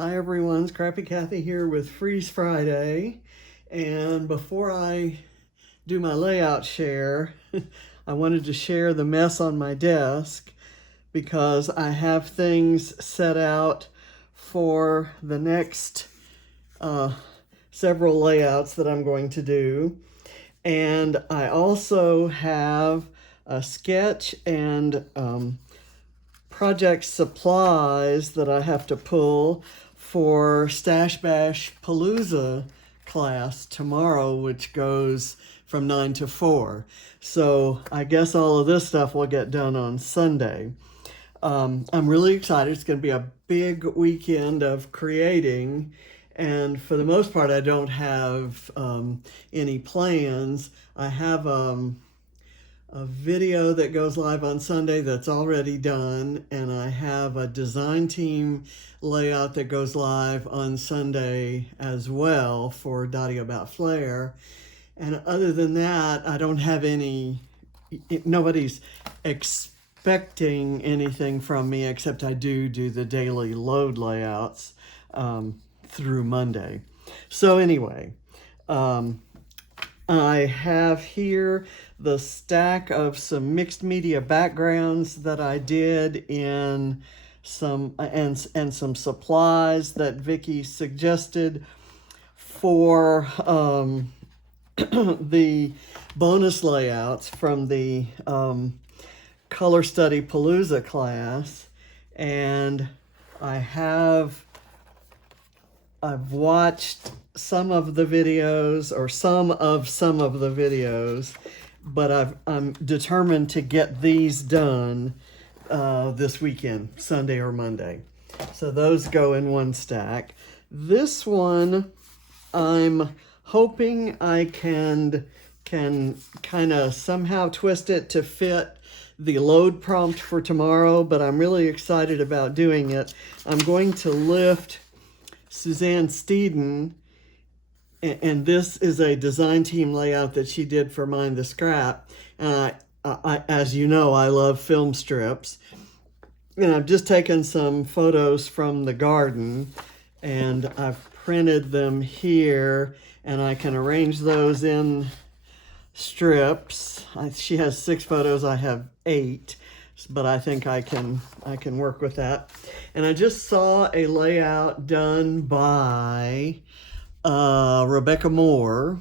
Hi everyone, Scrappy Kathy here with Freeze Friday. And before I do my layout share, I wanted to share the mess on my desk because I have things set out for the next several layouts that I'm going to do. And I also have a sketch and project supplies that I have to pull for Stash Bash Palooza class tomorrow, which goes from 9 to 4. So I guess all of this stuff will get done on Sunday. I'm really excited. It's going to be a big weekend of creating. And for the most part, I don't have any plans. I have a video that goes live on Sunday that's already done, and I have a design team layout that goes live on Sunday as well for Dotty about Flair. And other than that, I don't have nobody's expecting anything from me, except I do the daily load layouts through Monday. So anyway, I have here the stack of some mixed media backgrounds that I did in some and some supplies that Vicki suggested for the bonus layouts from the color study Palooza class. And I've watched some of the videos, or some of the videos, but I'm determined to get these done this weekend, Sunday or Monday. So those go in one stack. This one, I'm hoping I can kind of somehow twist it to fit the load prompt for tomorrow, but I'm really excited about doing it. I'm going to lift Sooz Steeden, and this is a design team layout that she did for Mind the Scrap. And I, as you know, I love film strips. And I've just taken some photos from the garden, and I've printed them here, and I can arrange those in strips. She has 6 photos, I have 8. But I think I can work with that. And I just saw a layout done by Rebecca Moore,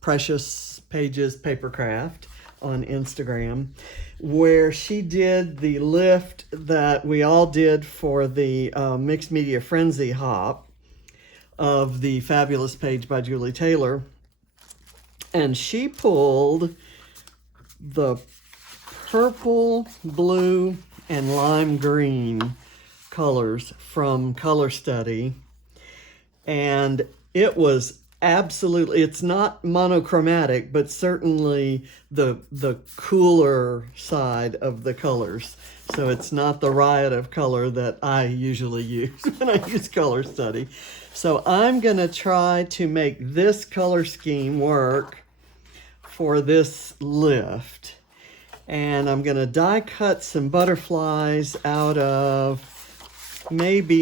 Precious Pages Papercraft on Instagram, where she did the lift that we all did for the Mixed Media Frenzy Hop of the Fabulous page by Julie Taylor. And she pulled the purple, blue, and lime green colors from Color Study. And it was absolutely, it's not monochromatic, but certainly the cooler side of the colors. So it's not the riot of color that I usually use when I use Color Study. So I'm going to try to make this color scheme work for this lift. And I'm going to die cut some butterflies out of, once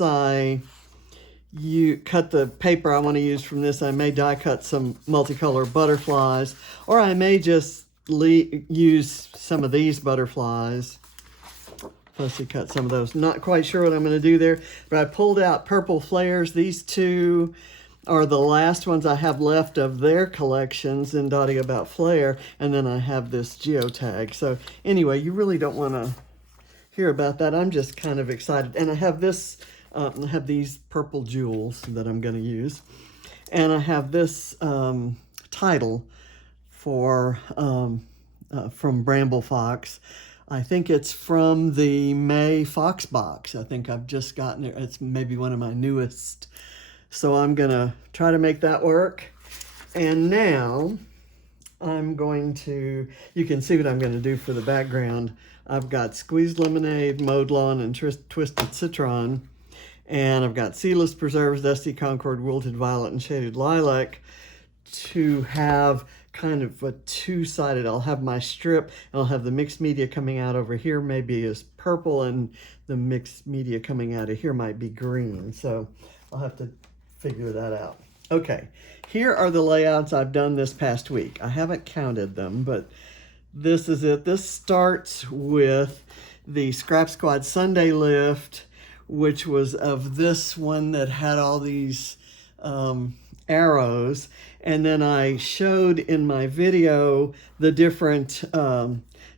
I cut the paper I want to use from this, I may die cut some multicolor butterflies, or I may just use some of these butterflies. Plus you cut some of those. Not quite sure what I'm going to do there, but I pulled out purple flares. These two are the last ones I have left of their collections in Dotty About Flair, and then I have this geotag. So anyway, you really don't want to hear about that. I'm just kind of excited. And I have this, I have these purple jewels that I'm going to use. And I have this title for from Bramble Fox. I think it's from the May Fox box. I think I've just gotten it. It's maybe one of my newest. So I'm going to try to make that work. And now I'm going to, you can see what I'm going to do for the background. I've got squeezed lemonade, mowed lawn, and twisted citron. And I've got seedless preserves, dusty concord, wilted violet, and shaded lilac to have kind of a two-sided. I'll have my strip, and I'll have the mixed media coming out over here maybe as purple, and the mixed media coming out of here might be green. So I'll have to figure that out. Okay, here are the layouts I've done this past week. I haven't counted them, but this is it. This starts with the Scrap Squad Sunday lift, which was of this one that had all these arrows. And then I showed in my video the different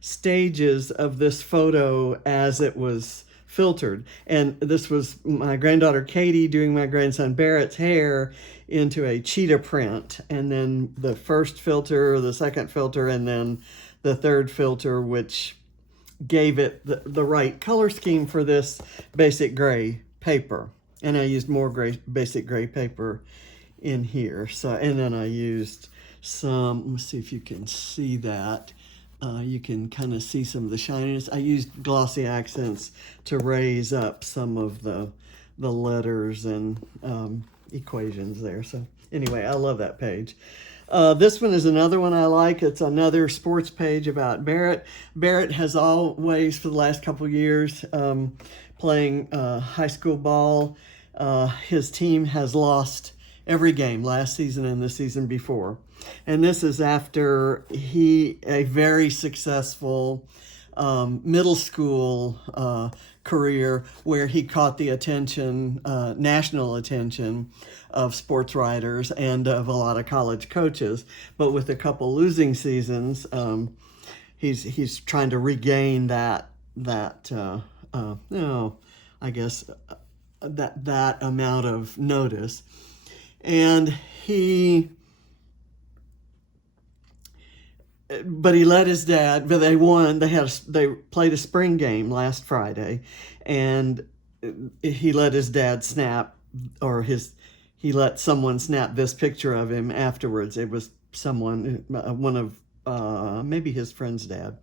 stages of this photo as it was filtered. And this was my granddaughter Katie doing my grandson Barrett's hair into a cheetah print. And then the first filter, the second filter, and then the third filter, which gave it the right color scheme for this basic gray paper. And I used more basic gray paper in here. So, and then I used some, let's see if you can see that. You can kind of see some of the shininess. I used glossy accents to raise up some of the letters and equations there. So anyway, I love that page. This one is another one I like. It's another sports page about Barrett. Barrett has always, for the last couple of years, playing high school ball. His team has lost every game last season and the season before. And this is after a very successful middle school career where he caught the attention, national attention of sports writers and of a lot of college coaches. But with a couple losing seasons, he's trying to regain that amount of notice. And but he let his dad, but they won. They played a spring game last Friday, and he let his dad snap, he let someone snap this picture of him afterwards. It was someone, one of maybe his friend's dad.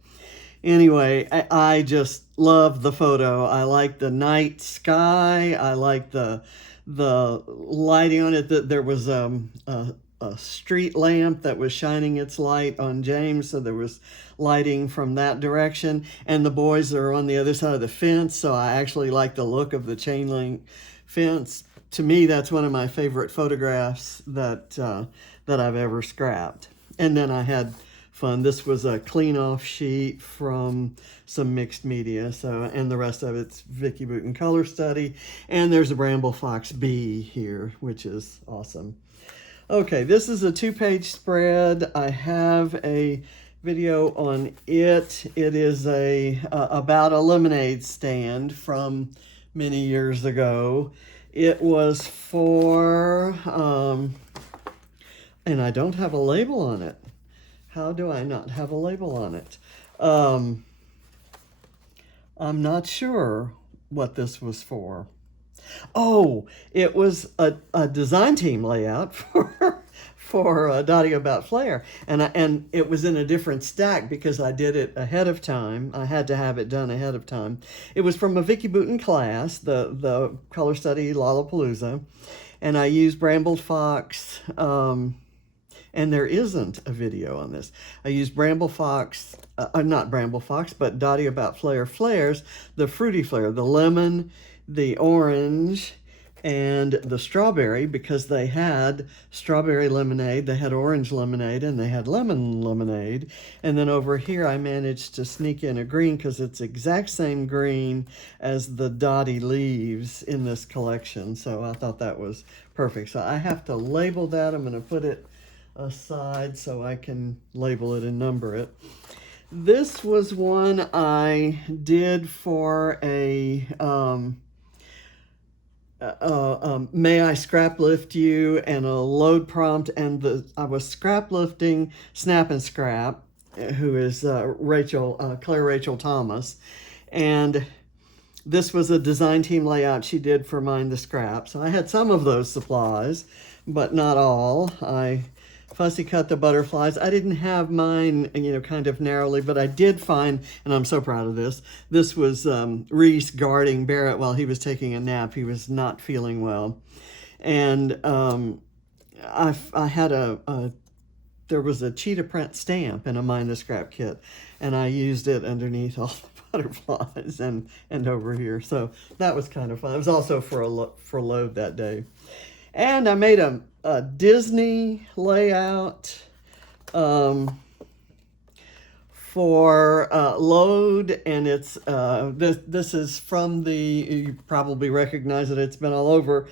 Anyway, I just love the photo. I like the night sky. I like the lighting on it. That there was a street lamp that was shining its light on James, so there was lighting from that direction. And the boys are on the other side of the fence, so I actually like the look of the chain link fence. To me, that's one of my favorite photographs that I've ever scrapped. And then I had fun. This was a clean off sheet from some mixed media. So, and the rest of it's Vicki Boutin color study. And there's a Bramble Fox bee here, which is awesome. Okay, this is a 2-page spread. I have a video on it. It is about a lemonade stand from many years ago. It was for, and I don't have a label on it. How do I not have a label on it? I'm not sure what this was for. Oh, it was a design team layout for Dotty about Flair, and it was in a different stack because I did it ahead of time. I had to have it done ahead of time. It was from a Vicki Boutin class, the color study Lollapalooza, and I used Bramble Fox. And there isn't a video on this. I used Bramble Fox, not Bramble Fox, but Dotty about Flair's, the fruity Flair, the lemon, the orange, and the strawberry, because they had strawberry lemonade, they had orange lemonade, and they had lemon lemonade. And then over here, I managed to sneak in a green because it's exact same green as the Dotty leaves in this collection. So I thought that was perfect. So I have to label that. I'm going to put it aside so I can label it and number it. This was one I did for a May I Scraplift You and a load prompt, and I was scrap lifting Snap and Scrap, who is Claire Rachel Thomas, and this was a design team layout she did for Mind the Scrap. So I had some of those supplies, but not all. I fussy cut the butterflies. I didn't have mine, kind of narrowly, but I did find, and I'm so proud of this, this was Reese guarding Barrett while he was taking a nap. He was not feeling well. And I had a there was a cheetah print stamp in a Mind the Scrap kit, and I used it underneath all the butterflies and over here. So that was kind of fun. It was also for load that day. And I made a Disney layout for load, and it's this is from you probably recognize it. It's been all over.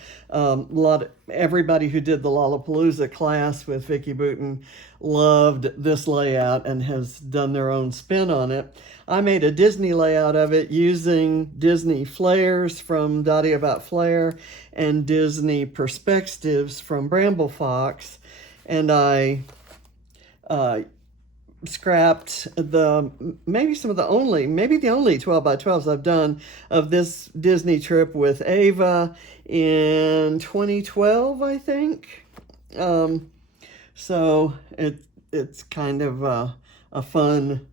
Everybody who did the Lollapalooza class with Vicki Boutin loved this layout and has done their own spin on it. I made a Disney layout of it using Disney flares from Dotty about Flair and Disney perspectives from Bramble Fox, and I scrapped maybe the only 12 by 12s I've done of this Disney trip with Ava in 2012, I think. So it's kind of a fun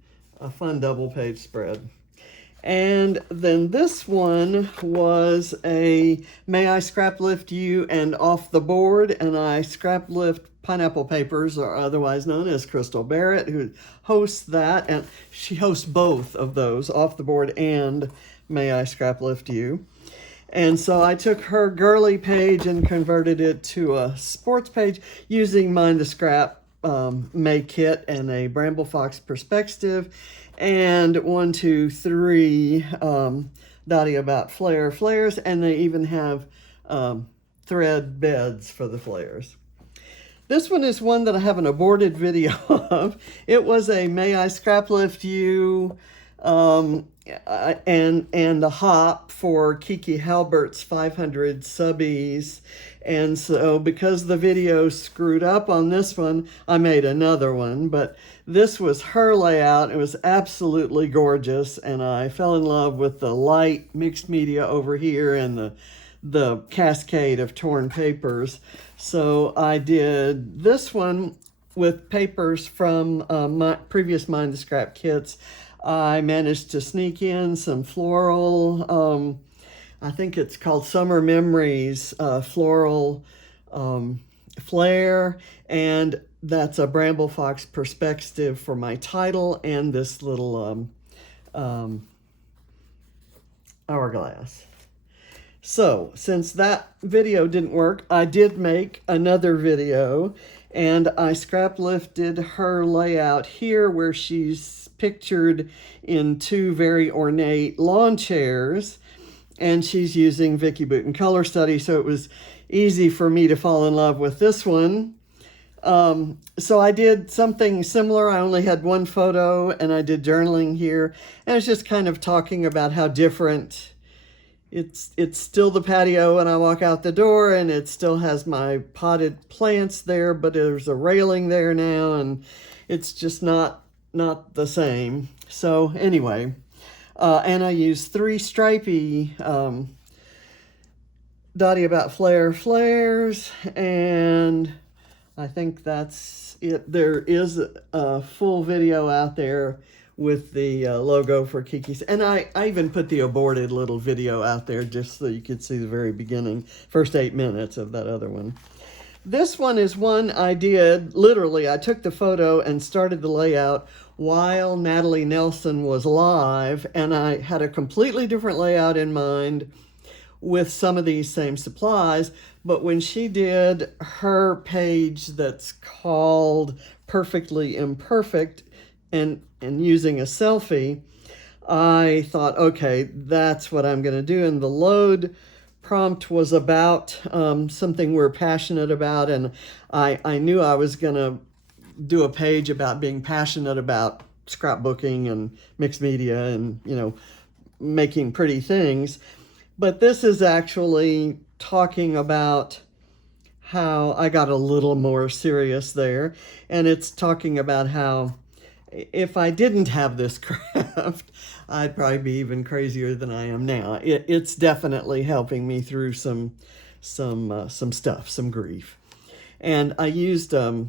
double page spread. And then this one was a May I Scraplift You and Off the Board, and I scraplift Pineapple Papers, or otherwise known as Crystal Barrett, who hosts that, and she hosts both of those, Off the Board and May I Scraplift You. And so I took her girly page and converted it to a sports page using Mind the Scrap May kit and a Bramble Fox perspective, and 1, 2, 3 Dotty about flares, and they even have thread beds for the flares. This one is one that I have an aborted video of. It was a May I Scraplift You and a hop for Kiki Halbert's 500 subbies. And so because the video screwed up on this one, I made another one. But this was her layout. It was absolutely gorgeous, and I fell in love with the light mixed media over here and the cascade of torn papers. So I did this one with papers from my previous Mind the Scrap kits. I managed to sneak in some floral, I think it's called Summer Memories floral Flair, and that's a Bramble Fox perspective for my title and this little hourglass. So since that video didn't work, I did make another video, and I scrap lifted her layout here where she's pictured in 2 very ornate lawn chairs, and she's using Vicki Boutin color study, so it was easy for me to fall in love with this one. So I did something similar. I only had one photo, and I did journaling here, and it's just kind of talking about how different it's still the patio when I walk out the door, and it still has my potted plants there, but there's a railing there now, and it's just not the same. So anyway, and I used 3 stripy Dotty about Flair flares, and I think that's it. There is a full video out there with the logo for Kiki's. And I even put the aborted little video out there just so you could see the very beginning, first 8 minutes of that other one. This one is one I did, literally, I took the photo and started the layout while Natalie Nelson was live, and I had a completely different layout in mind with some of these same supplies, but when she did her page that's called Perfectly Imperfect, and using a selfie, I thought, okay, that's what I'm going to do. And the load prompt was about something we're passionate about, and I knew I was going to do a page about being passionate about scrapbooking and mixed media and, you know, making pretty things. But this is actually talking about how I got a little more serious there, and it's talking about how if I didn't have this craft, I'd probably be even crazier than I am now. It's definitely helping me through some stuff, some grief. And I used a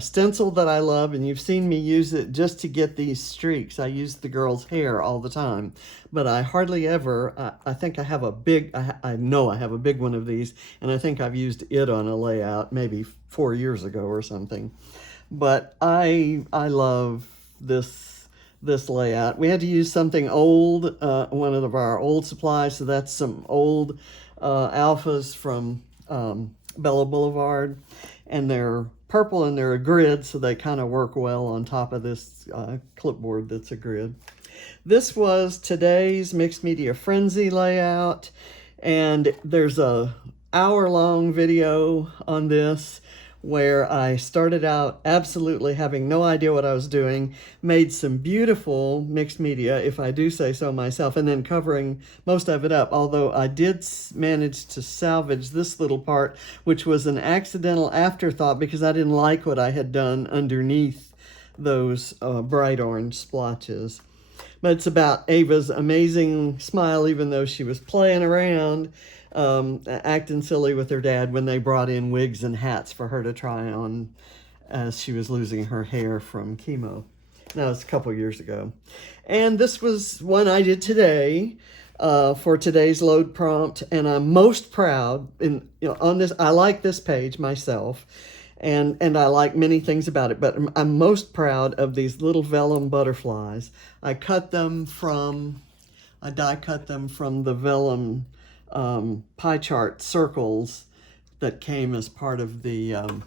stencil that I love, and you've seen me use it just to get these streaks. I use the girl's hair all the time, but I hardly ever, I think I have a big, I know I have a big one of these, and I think I've used it on a layout maybe 4 years ago or something. but I love this layout. We had to use something old, one of our old supplies, so that's some old alphas from Bella Boulevard, and they're purple and they're a grid, so they kind of work well on top of this clipboard that's a grid. This was today's Mixed Media Frenzy layout, and there's a hour-long video on this where I started out absolutely having no idea what I was doing, made some beautiful mixed media, if I do say so myself, and then covering most of it up, although I did manage to salvage this little part, which was an accidental afterthought because I didn't like what I had done underneath those bright orange splotches. But it's about Ava's amazing smile, even though she was playing around, acting silly with her dad when they brought in wigs and hats for her to try on as she was losing her hair from chemo. That was a couple years ago. And this was one I did today for today's load prompt, and I'm most proud on this. I like this page myself, and I like many things about it, but I'm most proud of these little vellum butterflies. I die cut them from the vellum pie chart circles that came as part of the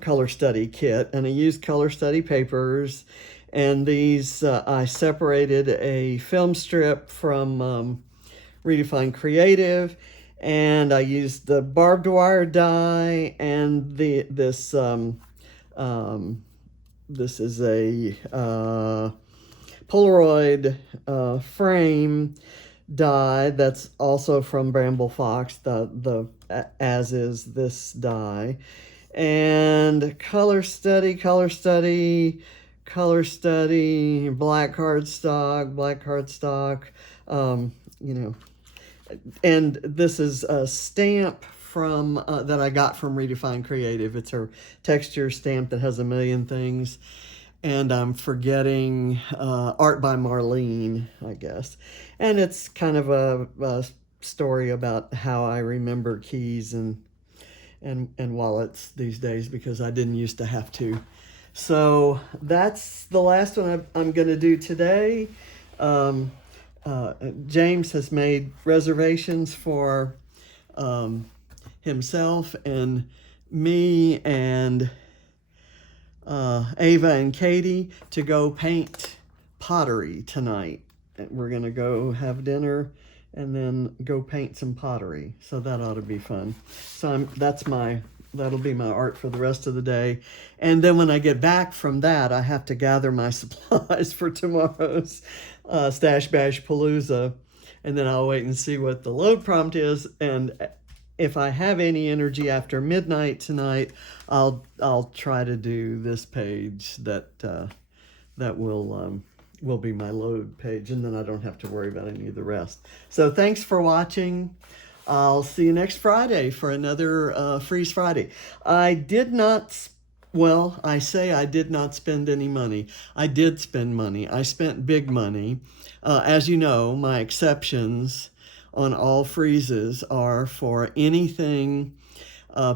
color study kit, and I used color study papers, and these I separated a film strip from Redefine Creative, and I used the barbed wire die, and this is a Polaroid frame die that's also from Bramble Fox, as is this die. And color study, black cardstock, and this is a stamp from that I got from Redefine Creative. It's her texture stamp that has a million things. And I'm forgetting Art by Marlene, I guess. And it's kind of a story about how I remember keys and wallets these days, because I didn't used to have to. So that's the last one I'm going to do today. James has made reservations for himself and me and Ava and Katie to go paint pottery tonight. We're going to go have dinner and then go paint some pottery. So that ought to be fun. So that'll be my art for the rest of the day. And then when I get back from that, I have to gather my supplies for tomorrow's Stash Bash Palooza. And then I'll wait and see what the load prompt is. And if I have any energy after midnight tonight, I'll try to do this page that will be my load page, and then I don't have to worry about any of the rest. So thanks for watching. I'll see you next Friday for another Freeze Friday. I did not spend any money. I did spend money. I spent big money. As you know, my exceptions on all freezes are for anything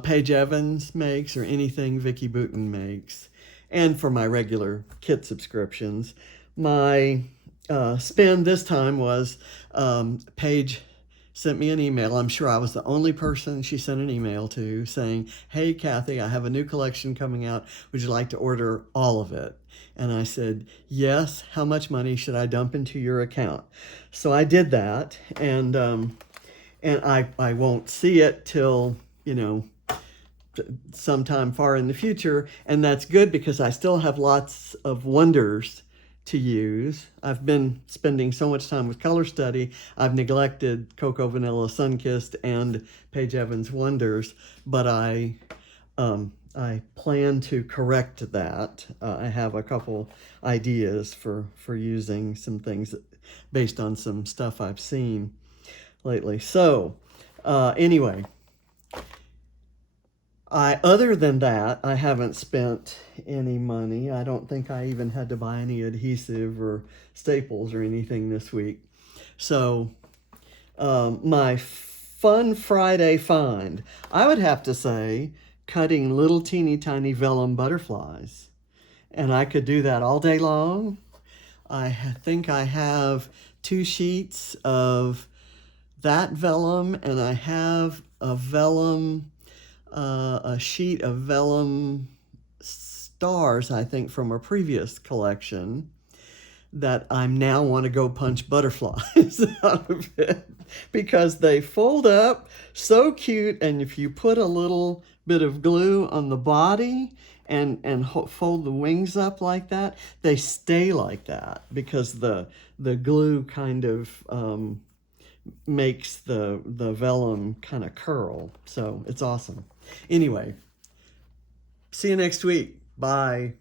Paige Evans makes or anything Vicki Boutin makes, and for my regular kit subscriptions. My spend this time was Paige sent me an email. I'm sure I was the only person she sent an email to saying, "Hey, Kathy, I have a new collection coming out. Would you like to order all of it?" And I said, "Yes. How much money should I dump into your account?" So I did that, and I won't see it till, sometime far in the future, and that's good because I still have lots of wonders to use. I've been spending so much time with color study, I've neglected Cocoa Vanilla Sunkissed and Paige Evans Wonders, but I plan to correct that. I have a couple ideas for using some things based on some stuff I've seen lately. So anyway, other than that, I haven't spent any money. I don't think I even had to buy any adhesive or staples or anything this week. So my Fun Friday find, I would have to say, cutting little teeny tiny vellum butterflies. And I could do that all day long. think I have 2 sheets of that vellum, and I have a vellum, a sheet of vellum stars, I think, from a previous collection that I now want to go punch butterflies out of it because they fold up so cute. And if you put a little bit of glue on the body and fold the wings up like that, they stay like that because the glue kind of makes the vellum kind of curl. So it's awesome. Anyway, see you next week. Bye.